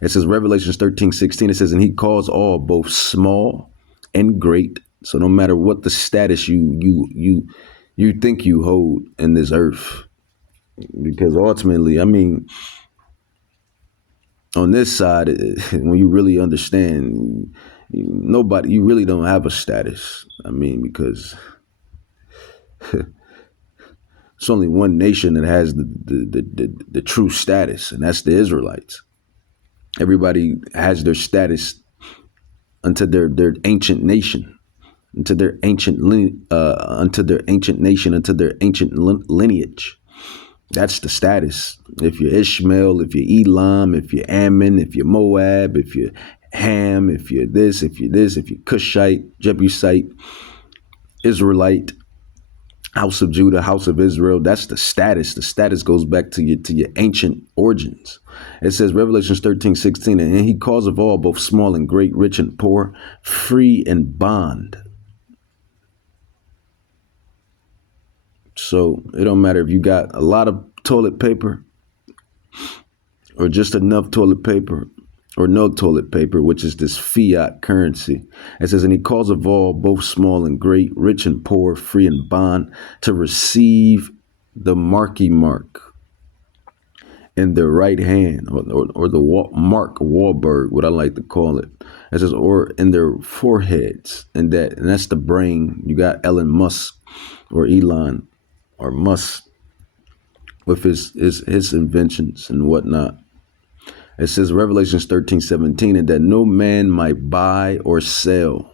It says Revelations 13:16. It says, and he calls all, both small and great. So no matter what the status you think you hold in this earth, because ultimately, I mean, on this side, when you really understand, nobody, you really don't have a status. I mean, because it's only one nation that has the true status, and that's the Israelites. Everybody has their status unto their ancient nation, unto their ancient unto their ancient nation, unto their ancient lineage. That's the status. If you're Ishmael, if you're Elam, if you're Ammon, if you're Moab, if you're Ham, if you're this, if you're Cushite, Jebusite, Israelite, House of Judah, House of Israel, that's the status. The status goes back to your ancient origins. It says Revelations 13:16, and he calls of all, both small and great, rich and poor, free and bond. So it don't matter if you got a lot of toilet paper or just enough toilet paper or no toilet paper, which is this fiat currency. It says, and he calls of all, both small and great, rich and poor, free and bond, to receive the Marky Mark in their right hand, or the Mark Wahlberg, what I like to call it. It says, or in their foreheads, and that's the brain. You got Elon Musk or Elon or Musk with his inventions and whatnot. It says Revelations 13:17, and that no man might buy or sell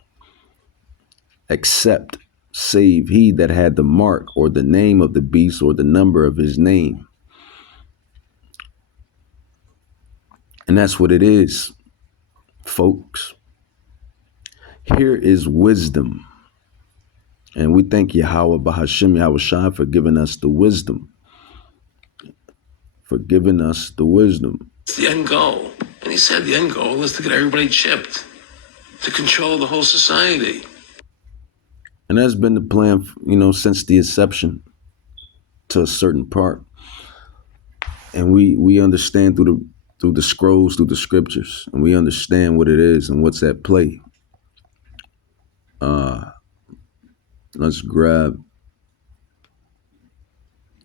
except save he that had the mark or the name of the beast or the number of his name. And that's what it is, folks. Here is wisdom. And we thank Yahweh Bahashim Yahweh Shai for giving us the wisdom. For giving us the wisdom. It's the end goal. And he said the end goal is to get everybody chipped, to control the whole society. And that's been the plan, you know, since the inception to a certain part. And we understand through the scrolls, through the scriptures, and we understand what it is and what's at play. Let's grab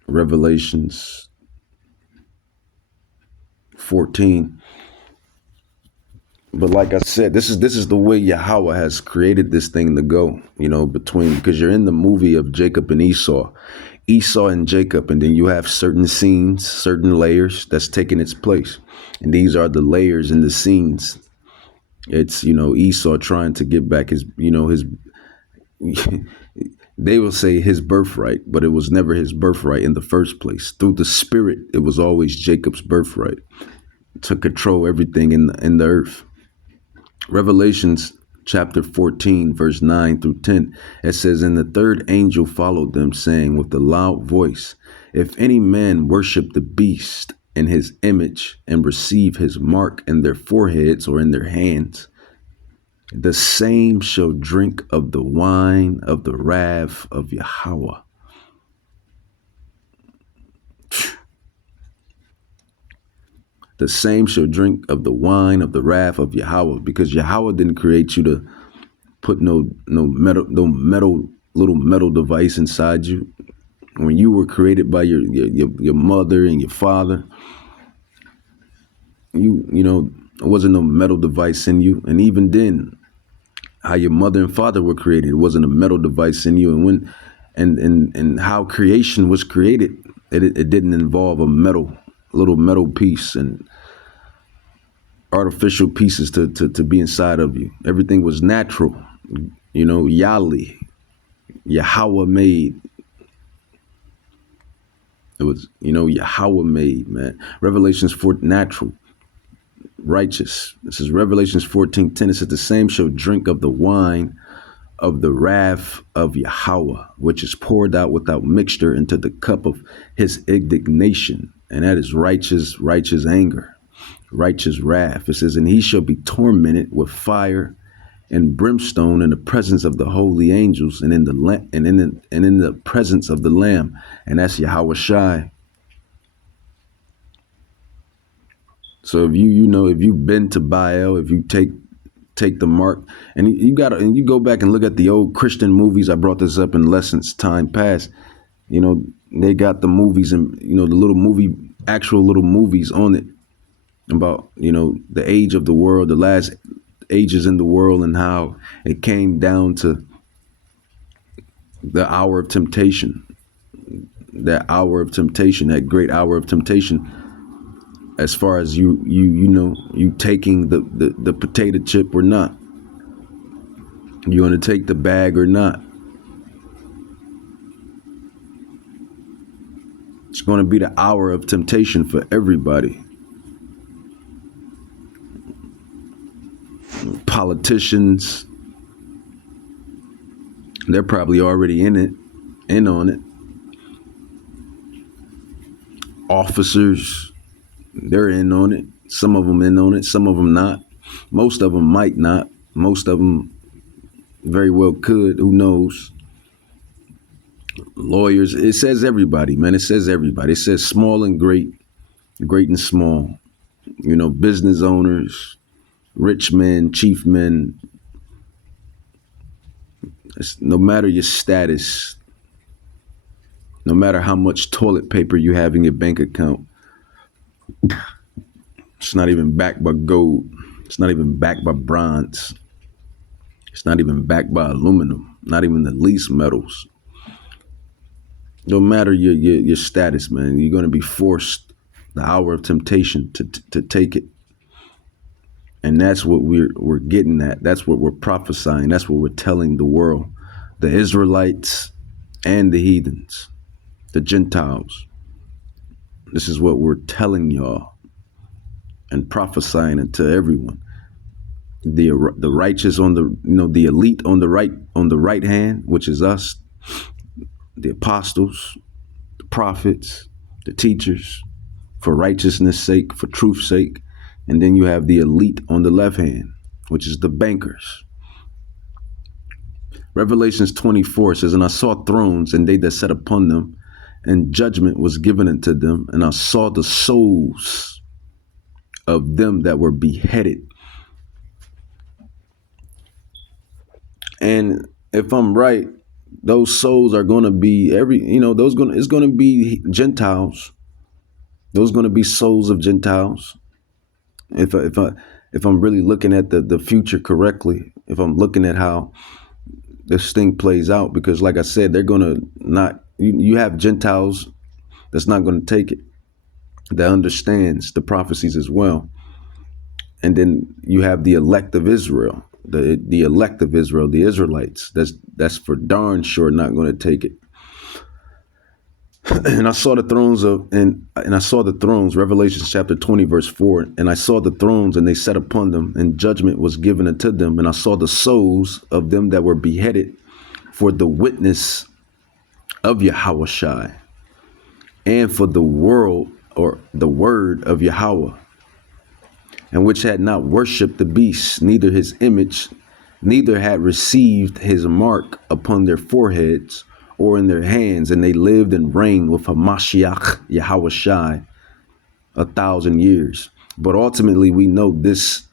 Revelations 14. But like I said, this is the way Yahweh has created this thing to go, you know, because you're in the movie of Jacob and Esau and Jacob, and then you have certain scenes, certain layers that's taking its place. And these are the layers in the scenes. It's, you know, Esau trying to get back his, you know, his, they will say his birthright, but it was never his birthright in the first place. Through the spirit, it was always Jacob's birthright to control everything in the earth. Revelations chapter 14, verse 9 through 10. It says, "And the third angel followed them, saying with a loud voice, If any man worship the beast in his image and receive his mark in their foreheads or in their hands, the same shall drink of the wine of the wrath of Yahweh." The same shall drink of the wine of the wrath of Yahweh, because Yahweh didn't create you to put no little metal device inside you. When you were created by your mother and your father, it wasn't no metal device in you. And even then, how your mother and father were created, it wasn't a metal device in you. And when and how creation was created, it didn't involve a little metal piece and artificial pieces to be inside of you. Everything was natural. Yahweh made. It was, Yahweh made, man. Revelations 4, natural, righteous. This is Revelations 14:10. It says, "The same shall drink of the wine of the wrath of Yahweh, which is poured out without mixture into the cup of his indignation." And that is righteous anger, righteous wrath. It says, "And he shall be tormented with fire and brimstone in the presence of the holy angels and in the presence of the Lamb." And that's Yahweh Shai. So if if you've been to Baal, if you take the mark, and you go back and look at the old Christian movies. I brought this up in lessons time past. They got the movies and the actual little movies on it about the age of the world, the last ages in the world, and how it came down to the hour of temptation, that great hour of temptation. As far as you taking the potato chip or not, you want to take the bag or not. It's going to be the hour of temptation for everybody. Politicians, they're probably already in on it. Officers, they're in on it. Some of them in on it, some of them not. Most of them might not. Most of them very well could. Who knows? Lawyers, it says everybody, man. It says everybody. It says small and great and small. Business owners, rich men, chief men. No matter your status, no matter how much toilet paper you have in your bank account, it's not even backed by gold. It's not even backed by bronze. It's not even backed by aluminum, not even the least metals. No matter your status, man, you're going to be forced the hour of temptation to take it. And that's what we're getting at. That's what we're prophesying. That's what we're telling the world, the Israelites and the heathens, the Gentiles. This is what we're telling y'all and prophesying it to everyone. The righteous on the elite on the right hand, which is us, the apostles, the prophets, the teachers, for righteousness' sake, for truth's sake. And then you have the elite on the left hand, which is the bankers. Revelations 24 says, "And I saw thrones, and they that sat upon them, and judgment was given unto them. And I saw the souls of them that were beheaded." And if I'm right, those souls are going to be it's going to be Gentiles. Those going to be souls of Gentiles. If I'm really looking at the future correctly, if I'm looking at how this thing plays out, because like I said, they're going to not, you have Gentiles that's not going to take it, that understands the prophecies as well. And then you have the elect of Israel, the elect of Israel, the Israelites, that's for darn sure not going to take it. And I saw the thrones and I saw the thrones, Revelation chapter 20, verse 4. And I saw the thrones, and they sat upon them, and judgment was given unto them. And I saw the souls of them that were beheaded for the witness of Yahushai, and for the world, or the word of Yahweh, and which had not worshipped the beast, neither his image, neither had received his mark upon their foreheads or in their hands, and they lived and reigned with Hamashiach Yahushai 1,000 years. But ultimately, we know this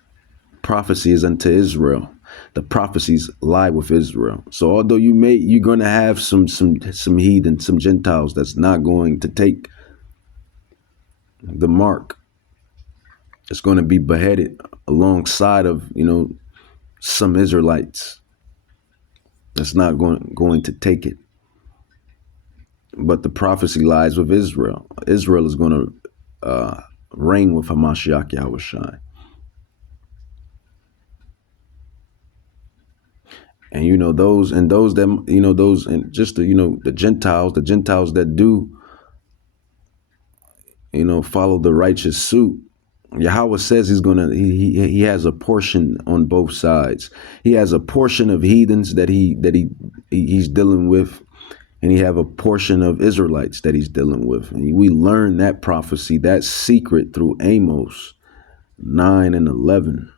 prophecy is unto Israel. The prophecies lie with Israel. So although you're going to have some heathen, some Gentiles that's not going to take the mark, it's going to be beheaded alongside of, some Israelites that's not going to take it. But the prophecy lies with Israel. Israel is going to reign with Hamashiach Yahushai. And those that those, and just the Gentiles that do follow the righteous suit. Yahweh says he has a portion on both sides. He has a portion of heathens that he's dealing with, and he have a portion of Israelites that he's dealing with. And we learn that prophecy, that secret, through Amos 9 and 11,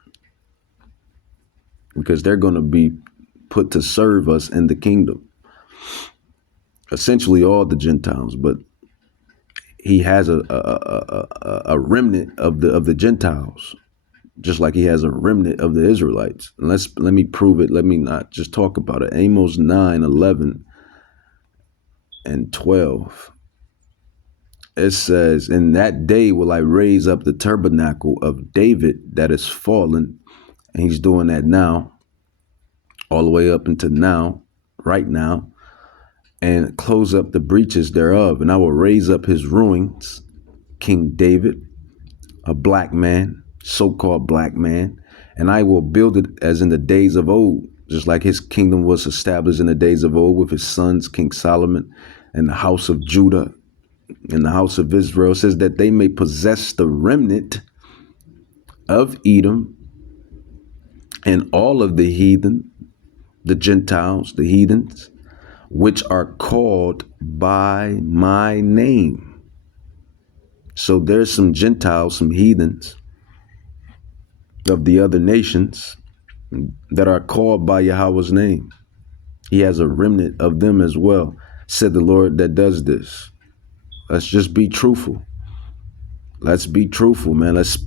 because they're going to be put to serve us in the kingdom. Essentially all the Gentiles, but he has a remnant of the Gentiles, just like he has a remnant of the Israelites. And let me prove it. Let me not just talk about it. Amos 9, 11 and 12. It says, "In that day will I raise up the tabernacle of David that is fallen." And he's doing that now, all the way up into now, right now. "And close up the breaches thereof. And I will raise up his ruins, King David, a black man, so-called black man. And I will build it as in the days of old," just like his kingdom was established in the days of old with his sons, King Solomon, and the house of Judah and the house of Israel. It says that they may possess the remnant of Edom and all of the heathen, the Gentiles, the heathens, which are called by my name. So there's some Gentiles, some heathens of the other nations that are called by Yahweh's name. He has a remnant of them as well, said the Lord that does this. Let's just be truthful. Let's be truthful, man. Let's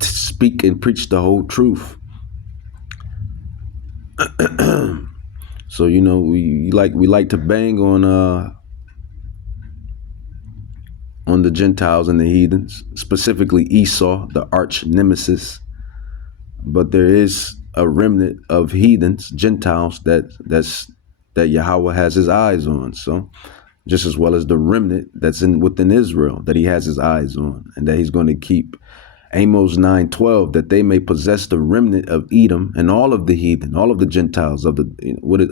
speak and preach the whole truth. So we like to bang on the Gentiles and the heathens, specifically Esau, the arch nemesis. But there is a remnant of heathens, Gentiles that Yahweh has his eyes on. So just as well as the remnant that's within Israel that he has his eyes on, and that he's going to keep. Amos 9:12, that they may possess the remnant of Edom and all of the heathen, all of the Gentiles of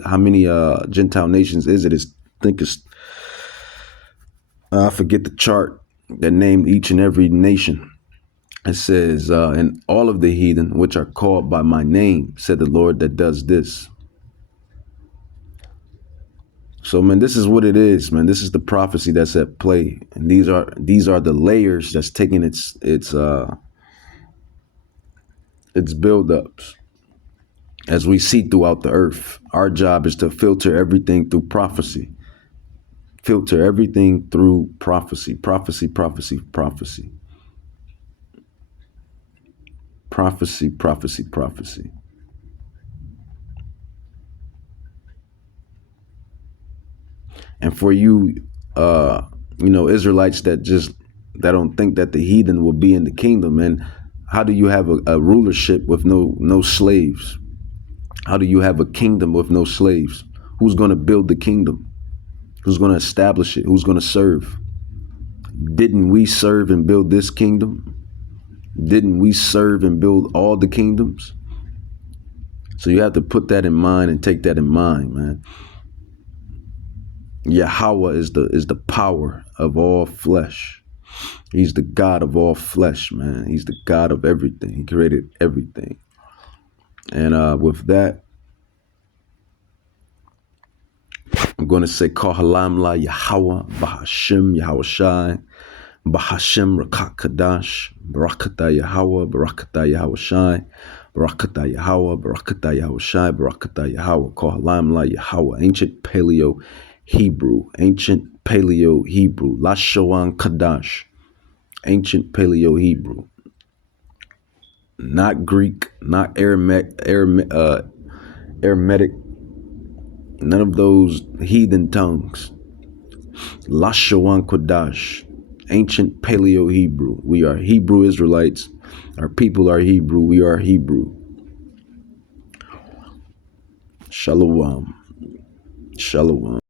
how many Gentile nations is it? I forget the chart that named each and every nation. It says, "and all of the heathen which are called by my name," said the Lord that does this. So, man, this is what it is, man. This is the prophecy that's at play, and these are the layers that's taking its buildups as we see throughout the earth. Our job is to filter everything through prophecy. Filter everything through prophecy. Prophecy, prophecy, prophecy. Prophecy, prophecy, prophecy. And for you, Israelites that don't think that the heathen will be in the kingdom, and how do you have a rulership with no slaves? How do you have a kingdom with no slaves? Who's going to build the kingdom? Who's going to establish it? Who's going to serve? Didn't we serve and build this kingdom? Didn't we serve and build all the kingdoms? So you have to put that in mind and take that in mind, man. Yahweh is the power of all flesh. He's the God of all flesh, man. He's the God of everything. He created everything. And with that, I'm going to say Kohalam La Yahweh, Bahashim Yahweh Shai, Bahashim Rakat Kadash, Barakata Yahweh, Barakata Yahweh Shai, Barakata Yahweh, Barakata Yahweh Shai, Barakata Yahweh, Kohalam La Yahweh, ancient Paleo Hebrew, Lashoan Kadash, ancient Paleo Hebrew, not Greek, not Aramaic, none of those heathen tongues. Lashawan Kodash, ancient Paleo Hebrew. We are Hebrew Israelites. Our people are Hebrew. We are Hebrew. Shalom. Shalom.